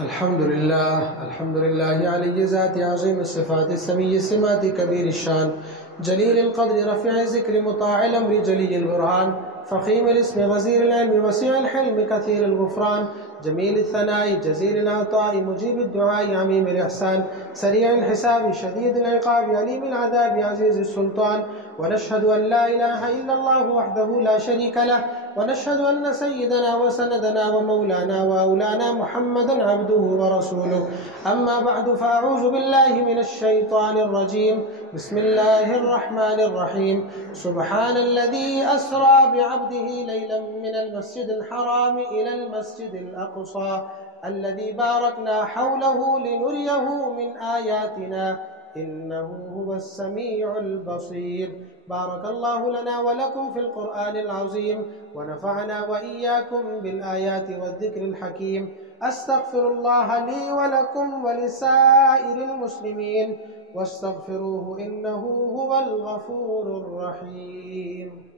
الحمد لله علي ذات عظيم الصفات السمي السمات كبير الشان جليل القدر رفيع الذكر مطاع الأمر جلي البرهان فخيم الاسم غزير العلم وسيع الحلم كثير الغفران جميل الثناء جزيل العطاء مجيب الدعاء عميم الإحسان سريع الحساب شديد العقاب أليم العذاب عزيز السلطان. ونشهد أن لا إله إلا الله وحده لا شريك له، ونشهد أن سيدنا وسندنا ومولانا وأولانا محمدا عبده ورسوله. أما بعد، فأعوذ بالله من الشيطان الرجيم. بسم الله الرحمن الرحيم. سبحان الذي أسرى بعبده ليلا من المسجد الحرام إلى المسجد الأقصى الذي باركنا حوله لنريه من آياتنا إنه هو السميع البصير. بارك الله لنا ولكم في القرآن العظيم، ونفعنا وإياكم بالآيات والذكر الحكيم. أستغفر الله لي ولكم ولسائر المسلمين، واستغفروه إنه هو الغفور الرحيم.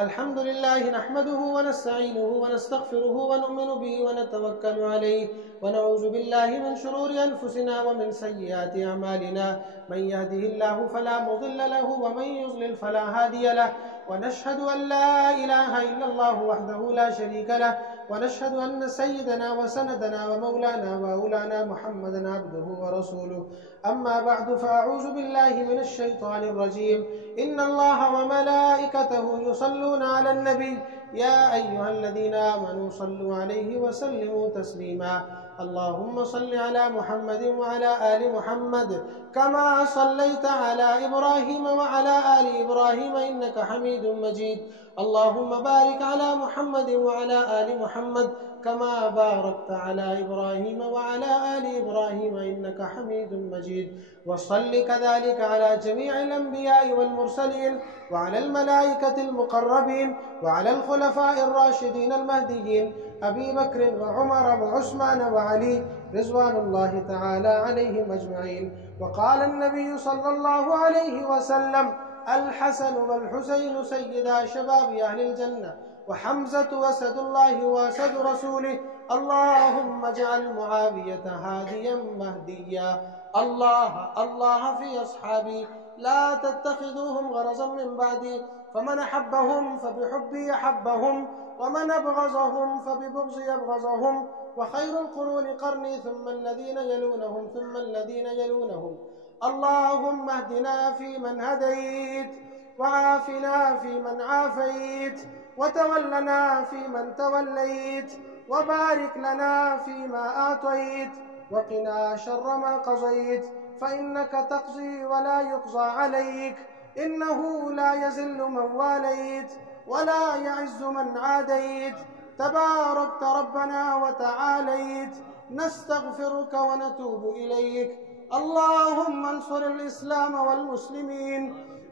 الحمد لله نحمده ونستعينه ونستغفره ونؤمن به ونتوكل عليه، ونعوذ بالله من شرور أنفسنا ومن سيئات أعمالنا. من يهده الله فلا مضل له، ومن يضلل فلا هادي له. ونشهد أن لا إله إلا الله وحده لا شريك له، ونشهد أن سيدنا وسندنا ومولانا وأولانا محمدا عبده ورسوله. أما بعد، فأعوذ بالله من الشيطان الرجيم. إن الله وملائكته يصلون على النبي يا أيها الذين آمنوا صلوا عليه وسلموا تسليما. اللهم صل على محمد وعلى آل محمد كما صليت على إبراهيم وعلى آل إبراهيم إنك حميد مجيد. اللهم بارك على محمد وعلى آل محمد كما باركت على إبراهيم وعلى آل إبراهيم إنك حميد مجيد. وصل كذلك على جميع الأنبياء والمرسلين، وعلى الملائكة المقربين، وعلى الخلفاء الراشدين المهديين أبي بكر وعمر وعثمان وعلي رضوان الله تعالى عليهم أجمعين. وقال النبي صلى الله عليه وسلم: الحسن والحسين سيدا شباب أهل الجنة، وحمزة أسد الله وأسد رسوله. اللهم اجعل معاوية هاديا مهديا. الله في أصحابي لا تتخذوهم غرضا من بعدي، فمن أحبهم فبحبي أحبهم، ومن أبغضهم فببغضي أبغضهم. وخير القرون قرني، ثم الذين يلونهم ثم الذين يلونهم. اللهم اهدنا فيمن هديت، وعافنا فيمن عافيت، وتولنا فيمن توليت، وبارك لنا فيما أعطيت، وقنا شر ما قضيت، فإنك تقضي ولا يقضى عليك، إنه لا يذل من واليت ولا يعز من عاديت. تباركت ربنا وتعاليت. نستغفرك ونتوب إليك. اللهم انصر الإسلام والمسلمين،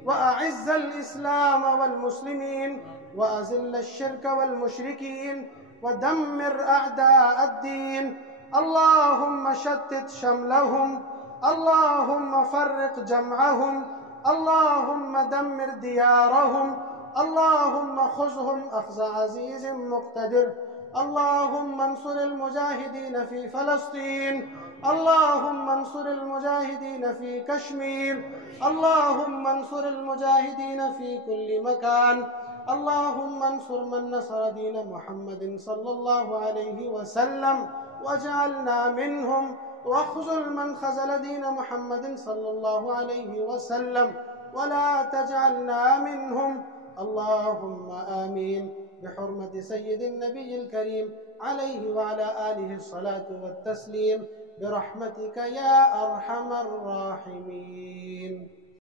وأعز الإسلام والمسلمين، وأذل الشرك والمشركين، ودمر أعداء الدين. اللهم شتت شملهم، اللهم فرق جمعهم، اللهم دمر ديارهم، اللهم خذهم أخذ عزيز مقتدر. اللهم انصر المجاهدين في فلسطين، اللهم انصر المجاهدين في كشمير، اللهم انصر المجاهدين في كل مكان. اللهم انصر من نصر دين محمد صلى الله عليه وسلم واجعلنا منهم، واخذل من خذل دين محمد صلى الله عليه وسلم ولا تجعلنا منهم. اللهم آمين، بحرمة سيد النبي الكريم عليه وعلى آله الصلاة والتسليم، برحمتك يا أرحم الراحمين.